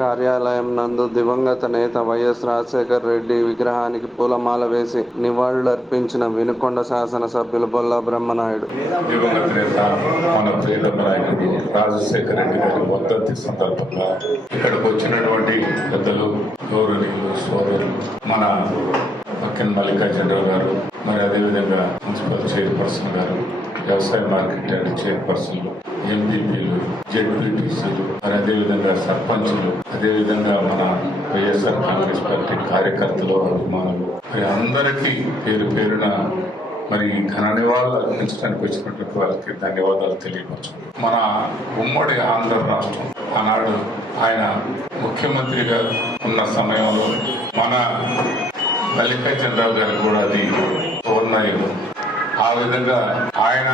కార్యాలయం నందు దివంగత నేత వైఎస్ రాజశేఖర్ రెడ్డి విగ్రహానికి పూలమాల వేసి నివాళులర్పించిన వినుకొండ శాసనసభ్యులు బొల్ల బ్రహ్మనాయుడు. దివంగత నేత మన ప్రియతమ నాయకుడు రాజశేఖర్ రెడ్డి గారి వర్ధంతి సందర్భంగా ఇక్కడికి వచ్చినటువంటి పెద్దలు గౌరవనీయులు సోదరులు మన పక్కన మల్లికార్జునరావు గారు మరి అదేవిధంగా మున్సిపల్ చైర్పర్సన్ గారు వ్యవసాయ మార్కెట్ యార్డ్ చైర్పర్సన్లు ఎంపీపీలు జెడ్పీటీసీలు మరి అదేవిధంగా సర్పంచులు అదేవిధంగా మన వైఎస్ఆర్ కాంగ్రెస్ పార్టీ కార్యకర్తలు అభిమానులు. మరి అందరికీ పేరు పేరున మరి ఘన నివాళులు అర్పించడానికి వచ్చినటువంటి వాళ్ళకి ధన్యవాదాలు తెలియపరచు మన ఉమ్మడి ఆంధ్ర రాష్ట్రం ఆనాడు ఆయన ముఖ్యమంత్రిగా ఉన్న సమయంలో మన మల్లికార్జునరావు గారు కూడా అది పూర్ణయుగం ఆ విధంగా ఆయన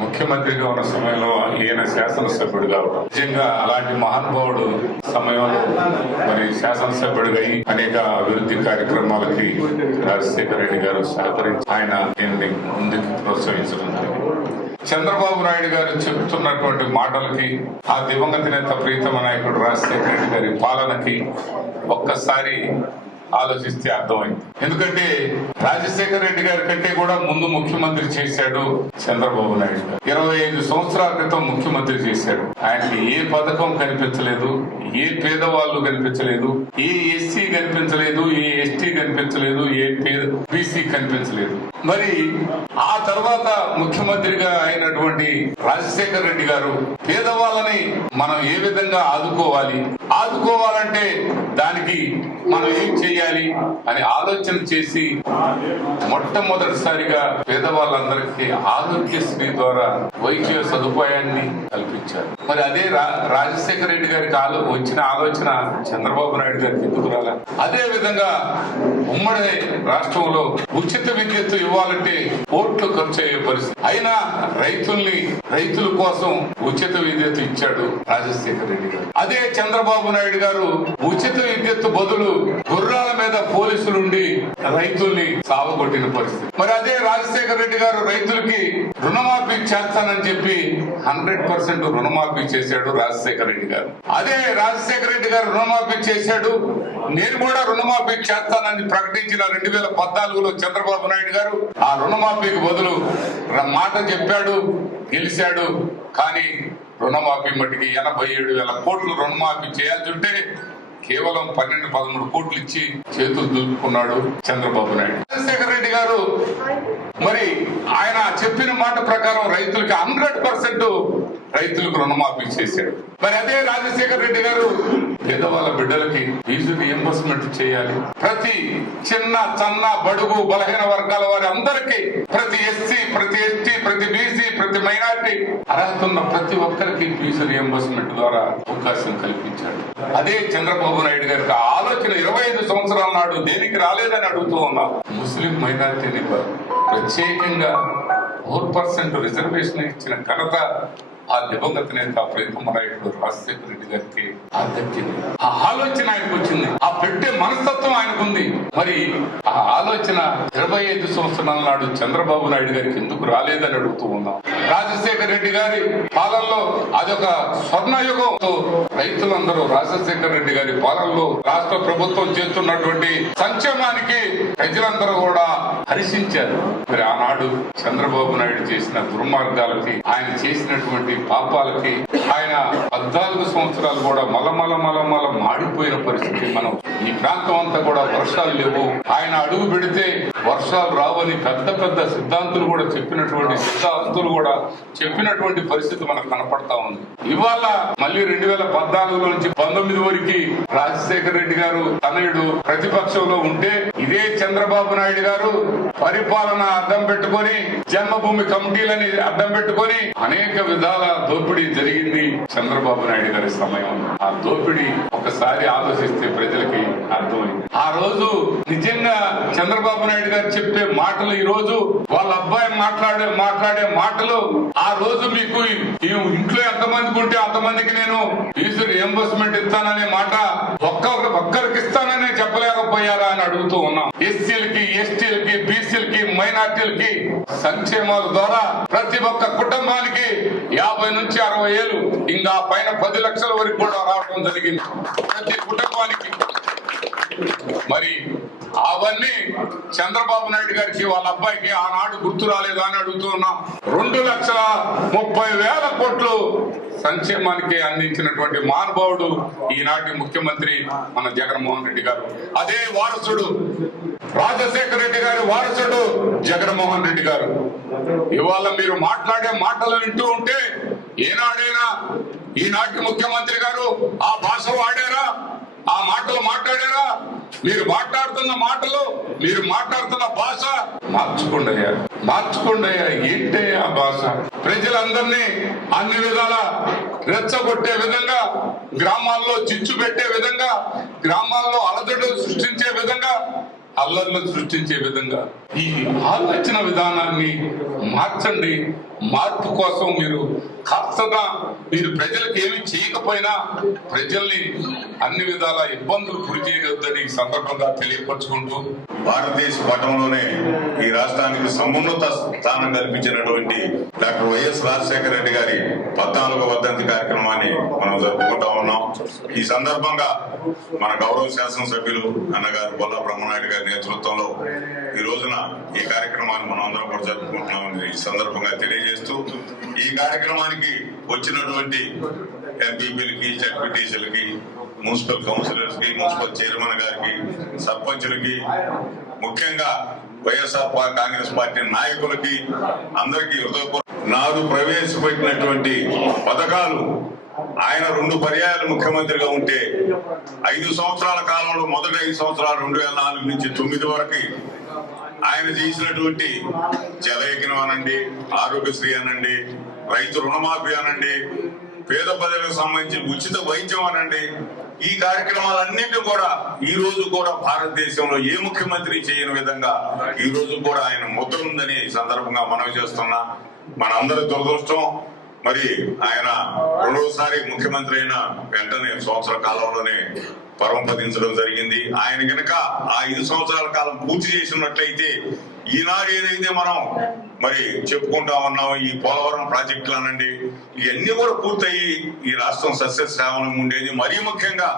ముఖ్యమంత్రిగా ఉన్న సమయంలో ఈయన శాసనసభ్యుడు కావడం నిజంగా అలాంటి మహానుభావుడు సమయంలో మరి శాసనసభ్యుడిగా అనేక అభివృద్ధి కార్యక్రమాలకి రాజశేఖర రెడ్డి గారు సహకరించి ఆయన దీన్ని ముందుకు ప్రోత్సహించడం చంద్రబాబు నాయుడు గారు చెప్తున్నటువంటి మాటలకి ఆ దివంగత నేత ప్రీతమ నాయకుడు రాజశేఖర రెడ్డి గారి పాలనకి ఒక్కసారి ఆలోచిస్తే అర్థమైంది. ఎందుకంటే రాజశేఖర రెడ్డి గారి కంటే కూడా ముందు ముఖ్యమంత్రి చేశాడు చంద్రబాబు నాయుడు గారు. ఇరవై ఐదు సంవత్సరాల క్రితం ముఖ్యమంత్రి చేశాడు. ఆయనకి ఏ పథకం కనిపించలేదు ఏ పేదవాళ్ళు కనిపించలేదు ఏ ఎస్సీ కనిపించలేదు ఏ ఎస్టీ కనిపించలేదు ఏ పేద బీసీ కనిపించలేదు. మరి ఆ తర్వాత ముఖ్యమంత్రిగా అయినటువంటి రాజశేఖర రెడ్డి గారు పేదవాళ్ళని మనం ఏ విధంగా ఆదుకోవాలి? ఆదుకోవాలంటే దానికి మనం ఏం చేయాలి అని ఆలోచన చేసి మొట్టమొదటిసారిగా పేదవాళ్ళందరికీ ఆరోగ్యశ్రీ ద్వారా వైద్య సదుపాయాన్ని కల్పించారు. మరి అదే రా- రాజశేఖర రెడ్డి గారికి ఆలో వచ్చిన ఆలోచన చంద్రబాబు నాయుడు గారికి ఎందుకు రాలే? అదే విధంగా ఉమ్మడి రాష్ట్రంలో ఉచిత విద్యుత్ ఇవ్వాలంటే కోట్లు ఖర్చు అయ్యే పరిస్థితి. అయినా రైతుల్ని రైతుల కోసం ఉచిత విద్యుత్ ఇచ్చాడు రాజశేఖర రెడ్డి గారు. అదే చంద్రబాబు నాయుడు గారు ఉచిత విద్యుత్ బదులు గుర్రాల మీద పోలీసులుండి రైతుల్ని సావగొట్టిన పరిస్థితి. మరి అదే రాజశేఖర రెడ్డి గారు రైతులకి రుణమాఫీ చేస్తానని చెప్పి హండ్రెడ్ పర్సెంట్ రుణమాఫీ చేశాడు రాజశేఖర రెడ్డి గారు. అదే రాజశేఖర రెడ్డి గారు రుణమాఫీ చేశాడు నేను కూడా రుణమాఫీ చేస్తానని ప్రకటించిన రెండు వేల పద్నాలుగులో చంద్రబాబు నాయుడు గారు ఆ రుణమాఫీకి బదులు మాట చెప్పాడు గెలిచాడు. కానీ రుణమాఫీ మట్టికి ఎనభై ఏడు వేల కోట్లు రుణమాఫీ చేయాల్సి ఉంటే కేవలం పన్నెండు పదమూడు కోట్లు ఇచ్చి చేతులు దులుపుకున్నాడు చంద్రబాబు నాయుడు. రాజశేఖర రెడ్డి గారు మరి ఆయన చెప్పిన మాట ప్రకారం రైతులకి హండ్రెడ్ పర్సెంట్ రైతులకు రుణమాఫీ చేశాడు మరి అదే రాజశేఖర రెడ్డి గారు పేదవాళ్ళ బిడ్డలకి ఫీజు రియంబర్స్మెంట్ చేయాలి. ప్రతి చిన్న చన్న బడుగు బలహీన వర్గాల వారి అందరికీ ప్రతి ఎస్సీ ప్రతి ఎస్టీ ప్రతి బీసీ ప్రతి మైనార్టీ అర్హత ఉన్న ప్రతి ఒక్కరికి ఫీజు రియంబర్స్మెంట్ ద్వారా అవకాశం కల్పించాడు అదే చంద్రబాబు నాయుడు గారికి ఆ ఆలోచన ఇరవై ఐదు సంవత్సరాల నాడు దేనికి రాలేదని అడుగుతూ ఉన్నా. ముస్లిం మైనార్టీని ప్రత్యేకంగా ఫోర్ పర్సెంట్ రిజర్వేషన్ ఇచ్చిన ఘనత ఆ దివంగత నేత ప్రీతమ నాయకుడు రాజశేఖర రెడ్డి గారికి ఆ ఆ ఆలోచన ఆయనకు వచ్చింది. ఆ పెట్టే మనస్తత్వం ఆయనకుంది మరి ఆ ఆలోచన ఇరవై ఐదు సంవత్సరాల నాడు చంద్రబాబు నాయుడు గారికి ఎందుకు రాలేదని అడుగుతూ ఉన్నాం. రాజశేఖర రెడ్డి గారి పాలనలో అదొక స్వర్ణయుగంతో రైతులందరూ రాజశేఖర రెడ్డి గారి పాలనలో రాష్ట్ర ప్రభుత్వం చేస్తున్నటువంటి సంక్షేమానికి ప్రజలందరూ కూడా హర్షించారు. మరి ఆనాడు చంద్రబాబు నాయుడు చేసిన దుర్మార్గాలకి ఆయన చేసినటువంటి పాపాలకి ఆయన పద్నాలుగు సంవత్సరాలు కూడా మలమల మలమల మాడిపోయిన పరిస్థితి మనం ఈ ప్రాంతం అంతా కూడా వర్షాలు లేవు. ఆయన అడుగు పెడితే వర్షాలు రావని పెద్ద పెద్ద సిద్ధాంతులు కూడా చెప్పినటువంటి సిద్ధాంతులు కూడా చెప్పినటువంటి పరిస్థితి మనకు కనపడతా ఉంది. ఇవాళ మళ్ళీ రెండు వేల పద్నాలుగు నుంచి పంతొమ్మిది వరకు రాజశేఖర రెడ్డి గారు తనయుడు ప్రతిపక్షంలో ఉంటే ఇదే చంద్రబాబు నాయుడు గారు పరిపాలన అర్థం పెట్టుకొని జన్మభూమి కమిటీలని అర్థం పెట్టుకొని అనేక విధాల దోపిడీ జరిగింది చంద్రబాబు నాయుడు గారి సమయం ఆ దోపిడీ ఒకసారి ఆలోచిస్తే ప్రజలకు అర్థమైంది ఆ రోజు నిజంగా చంద్రబాబు నాయుడు గారు చెప్పే మాటలు ఈ రోజు వాళ్ళ అబ్బాయి మాట్లాడే మాట్లాడే మాటలు ఆ రోజు మీకు ఈ ఇంట్లో ఎంతమందికి ఉంటే అంతమందికి నేను ఫీజు రియంబర్స్మెంట్ ఇస్తాననే మాట ఒక్క ఒక్కరికి ఇస్తాననే చెప్పలేకపోయారా అని అడుగుతూ ఉన్నాం. ఎస్సీలకి ఎస్టీలకి బీసీలకి మైనార్టీలకి సంక్షేమాల ద్వారా ప్రతి ఒక్క కుటుంబానికి యాభై నుంచి అరవై ఏళ్ళు ఇంకా పైన పది లక్షల వరకు కూడా రావడం జరిగింది. ప్రతి కుటుంబానికి మరి అవన్నీ చంద్రబాబు నాయుడు గారికి వాళ్ళ అబ్బాయికి ఆనాడు గుర్తు రాలేదా అని అడుగుతూ ఉన్నాం. రెండు లక్షల ముప్పై వేల కోట్లు సంక్షేమానికి అందించినటువంటి మహానుభావుడు ఈనాటి ముఖ్యమంత్రి మన జగన్మోహన్ రెడ్డి గారు. అదే వారసుడు రాజశేఖర రెడ్డి గారి వారసుడు జగన్మోహన్ రెడ్డి గారు. ఇవాళ మీరు మాట్లాడే మాటలు వింటూ ఉంటే ఏనాడైనా ఈనాటి ముఖ్యమంత్రి గారు ఆ భాష వాడారా? ఆ మాటలు మాట్లాడారా? మీరు మాట్లాడుతున్న మాటలు మీరు మాట్లాడుతున్న భాష మార్చుకోండి అయ్యా. మార్చుకోండి అయ్యా. ఏంటే ఆ భాష? ప్రజలందరినీ అన్ని విధాల రెచ్చగొట్టే విధంగా గ్రామాల్లో చిచ్చు పెట్టే విధంగా గ్రామాల్లో అలజడులు సృష్టించే విధంగా అల్లర్లు సృష్టించే విధంగా ఈ ఆలోచన విధానాన్ని మార్చండి. మార్పు కోసం మీరు ఖచ్చితంగా మీరు ప్రజలకు ఏమి చేయకపోయినా ప్రజల్ని అన్ని విధాల ఇబ్బందులు గురి చేయవద్దని సందర్భంగా తెలియపరచుకుంటూ భారతదేశ పటంలోనే ఈ రాష్ట్రానికి సమున్నత స్థానం కల్పించినటువంటి డాక్టర్ వైఎస్ రాజశేఖర రెడ్డి గారి పద్నాలుగో వర్ధంతి కార్యక్రమాన్ని మనం జరుపుకుంటా ఉన్నాం. ఈ సందర్భంగా మన గౌరవ శాసనసభ్యులు అన్నగారు బొల్ల బ్రహ్మనాయుడు గారి నేతృత్వం ఈ కార్యక్రమాన్ని మనం అందరం కూడా జరుపుకుంటున్నామని ఈ సందర్భంగా తెలియజేస్తూ ఈ కార్యక్రమానికి వచ్చినటువంటి ఎంపీపీలకి జడ్పీటీసీలకి మున్సిపల్ కౌన్సిలర్స్కి మున్సిపల్ చైర్మన్ గారికి సర్పంచులకి ముఖ్యంగా వైఎస్ఆర్ కాంగ్రెస్ పార్టీ నాయకులకి అందరికీ హృదయపూర్వక నాడు ప్రవేశపెట్టినటువంటి పథకాలు. ఆయన రెండు పర్యాయాలు ముఖ్యమంత్రిగా ఉంటే ఐదు సంవత్సరాల కాలంలో మొదటి ఐదు సంవత్సరాలు రెండు వేల నాలుగు నుంచి తొమ్మిది వరకు ఆయన చేసినటువంటి జలయజ్ఞం అనండి ఆరోగ్యశ్రీ అనండి రైతు రుణమాఫీ అనండి పేద ప్రజలకు సంబంధించి ఉచిత వైద్యం అనండి. ఈ కార్యక్రమాలన్నింటినీ కూడా ఈ రోజు కూడా భారతదేశంలో ఏ ముఖ్యమంత్రి చేయని విధంగా ఈ రోజు కూడా ఆయన ముద్ర ఉందని సందర్భంగా మనవి చేస్తున్నా. మనందరి దురదృష్టం మరి ఆయన రెండోసారి ముఖ్యమంత్రి అయిన వెంటనే సంవత్సర కాలంలోనే పరంపదించడం జరిగింది. ఆయన గనక ఆ ఐదు సంవత్సరాల కాలం పూర్తి చేసినట్లయితే ఈనాడు ఏదైతే మనం మరి చెప్పుకుంటా ఉన్నాం ఈ పోలవరం ప్రాజెక్టులు అనండి ఇవన్నీ కూడా పూర్తయి ఈ రాష్ట్రం సస్యశ్రావణం ఉండేది. మరీ ముఖ్యంగా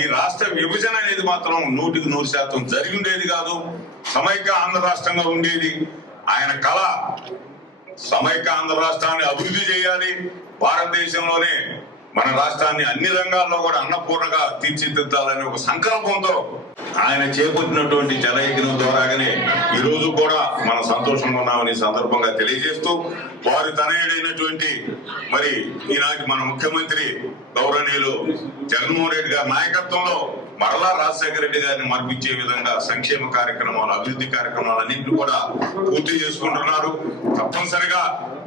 ఈ రాష్ట్ర విభజన అనేది మాత్రం నూటికి నూరు శాతం జరిగి ఉండేది కాదు. సమైక్య ఆంధ్ర రాష్ట్రంగా ఉండేది. ఆయన కళ సమైక్య ఆంధ్ర రాష్ట్రాన్ని అభివృద్ధి చేయాలి. భారతదేశంలోనే మన రాష్ట్రాన్ని అన్ని రంగాల్లో కూడా అన్నపూర్ణగా తీర్చిదిద్దాలనే ఒక సంకల్పంతో ఆయన చేపట్టినటువంటి జలయజ్ఞం ద్వారాగానే ఈ రోజు కూడా మనం సంతోషంగా ఉన్నామని సందర్భంగా తెలియజేస్తూ వారి తనయుడైనటువంటి మరి ఈనాటి మన ముఖ్యమంత్రి గౌరవనీయులు జగన్మోహన్ రెడ్డి గారి నాయకత్వంలో మరలా రాజశేఖర రెడ్డి గారిని మర్పించే విధంగా సంక్షేమ కార్యక్రమాలు అభివృద్ధి కార్యక్రమాలు అన్నింటినీ కూడా పూర్తి చేసుకుంటున్నారు. తప్పనిసరిగా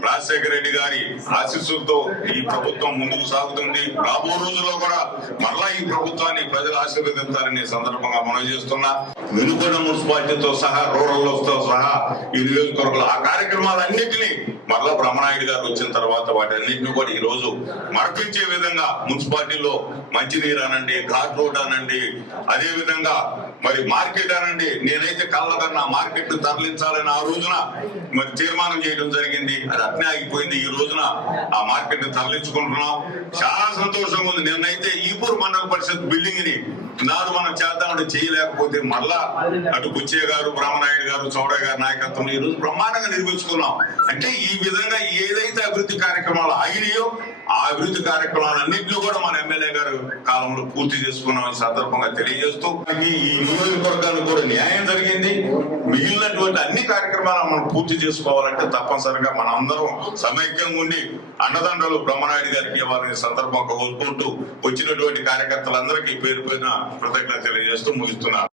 రాజశేఖర రెడ్డి గారి ఆశీస్సులతో ఈ ప్రభుత్వం ముందుకు సాగుతుంది. రాబో రోజుల్లో కూడా మరలా ఈ ప్రభుత్వాన్ని ప్రజలు ఆశీర్వదించాలని సందర్భంగా మనం చేస్తున్నా. వెనుకొండ మున్సిపాలిటీతో సహా రూరల్తో సహా ఈ నియోజకవర్గంలో ఆ కార్యక్రమాలన్నింటినీ మరలా బ్రహ్మనాయుడు గారు వచ్చిన తర్వాత వాటన్నింటినీ కూడా ఈ రోజు మర్పించే విధంగా మున్సిపాలిటీలో మంచినీరు అనండి ఘాట్ రోడ్ అనండి అదే విధంగా మరి మార్కెట్ అనండి నేనైతే కళ్ళకన్నా మార్కెట్ను తరలించాలని ఆ రోజున మరి తీర్మానం చేయడం జరిగింది. అది అట్నే ఆగిపోయింది ఈ రోజున ఆ మార్కెట్ని తరలించుకుంటున్నాం. చాలా సంతోషంగా ఉంది. నేనైతే ఈపూర్ మండల పరిషత్ బిల్డింగ్ని నాడు మనం చేద్దామంటే చేయలేకపోతే మళ్ళా అటు బుచ్చయ్య గారు బ్రహ్మనాయుడు గారు చౌడయ్య గారి నాయకత్వంలో ఈ రోజు బ్రహ్మాండంగా నిర్మించుకున్నాం. అంటే ఈ విధంగా ఏదైతే అభివృద్ధి కార్యక్రమాలు ఆగినాయో ఆ అభివృద్ధి కార్యక్రమాలన్నింటిలో కూడా మన ఎమ్మెల్యే గారు కాలంలో పూర్తి చేసుకున్నాం ఈ సందర్భంగా తెలియజేస్తూ ఈ నియోజకవర్గానికి కూడా న్యాయం జరిగింది. మిగిలినటువంటి అన్ని కార్యక్రమాలు మనం పూర్తి చేసుకోవాలంటే తప్పనిసరిగా మన అందరం సమైక్యంగా ఉండి అన్నదండలు బ్రహ్మనాయుడు గారికి ఇవ్వాలని సందర్భంగా కోరుకుంటూ వచ్చినటువంటి కార్యకర్తలందరికీ పేరు పైన కృతజ్ఞత తెలియజేస్తూ ముగిస్తున్నారు